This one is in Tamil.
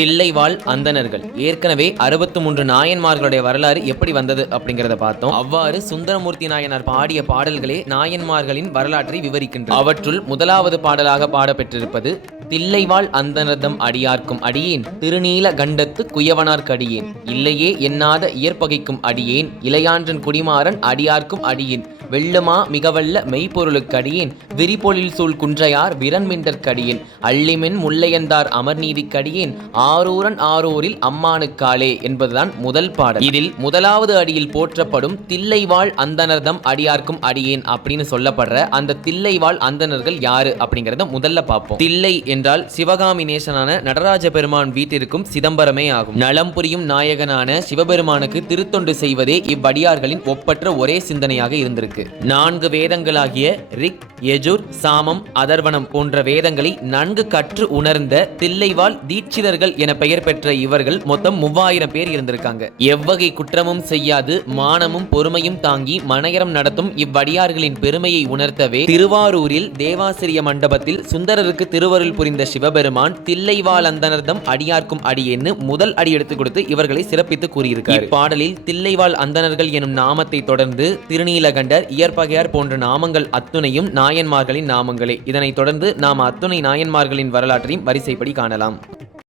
தில்லைவாழ் அந்தணர்கள். ஏற்கனவே 63 நாயன்மார்களுடைய வரலாறு எப்படி வந்தது அப்படிங்கறத பார்த்தோம். அவ்வாறு சுந்தரமூர்த்தி நாயனார் பாடிய பாடல்களே நாயன்மார்களின் வரலாற்றை விவரிக்கின்றன. அவற்றுள் முதலாவது பாடலாக பாடப்பெற்றிருப்பது தில்லைவாழ் அந்தணர்தம் அடியார்க்கும் அடியேன் திருநீல கண்டத்து குயவனார்க்கடியேன் இல்லையே எண்ணாத இயற்பகைக்கும் அடியேன் இளையான்றன் குடிமாறன் அடியார்க்கும் அடியேன் வெள்ளமா மிகவல்ல மெய்ப்பொருளுக்கடியேன் விரிபொழில் சூழ் குன்றையார் விரன்மிண்டற்கடியேன் அள்ளிமென் முல்லையந்தார் அமர்நீதிக்கடியேன் ஆரூரன் ஆரூரில் அம்மானுக்காலே என்பதுதான் முதல் பாடல். இதில் முதலாவது அடியில் போற்றப்படும் தில்லைவாழ் அந்தணர்தம் அடியார்க்கும் அடியேன் அப்படின்னு சொல்லப்படுற அந்த தில்லைவாழ் அந்தணர்கள் யாரு அப்படிங்கறத முதல்ல பார்ப்போம். தில்லை என்றால் சிவகாமி நேசனான நடராஜ பெருமான் வீட்டிற்கும் சிதம்பரமே ஆகும். நலம் புரியும் நாயகனான சிவபெருமானுக்கு திருத்தொண்டு செய்வதே இவ்வடியார்களின் ஒப்பற்ற ஒரே சிந்தனையாக இருந்திருக்கு. 4 வேதங்களாகிய ரிக், யஜுர், சாமம், அதர்வனம் போன்ற வேதங்களை நன்கு கற்று உணர்ந்த தில்லைவாழ் தீட்சிதர்கள் என பெயர் பெற்ற இவர்கள் மொத்தம் 3000 பேர் இருந்திருக்காங்க. எவ்வகை குற்றமும் செய்யாது மானமும் பொறுமையும் தாங்கி மனையறம் நடத்தும் இவ்வடியார்களின் பெருமையை உணர்த்தவே திருவாரூரில் தேவாசிரிய மண்டபத்தில் சுந்தரருக்கு திருவருள் புரிந்த சிவபெருமான் தில்லைவாழ் அந்தணர்தம் அடியார்க்கும் அடியேன்னு முதல் அடி எடுத்து கொடுத்து இவர்களை சிறப்பித்து கூறியிருக்கார். இப்பாடலில் தில்லைவாழ் அந்தணர்கள் எனும் நாமத்தை தொடர்ந்து திருநீலகண்டர், இயற்பகையார் போன்ற நாமங்கள் அத்துணையும் நாயன்மார்களின் நாமங்களே. இதனைத் தொடர்ந்து நாம் அத்துணை நாயன்மார்களின் வரலாற்றையும் வரிசைப்படி காணலாம்.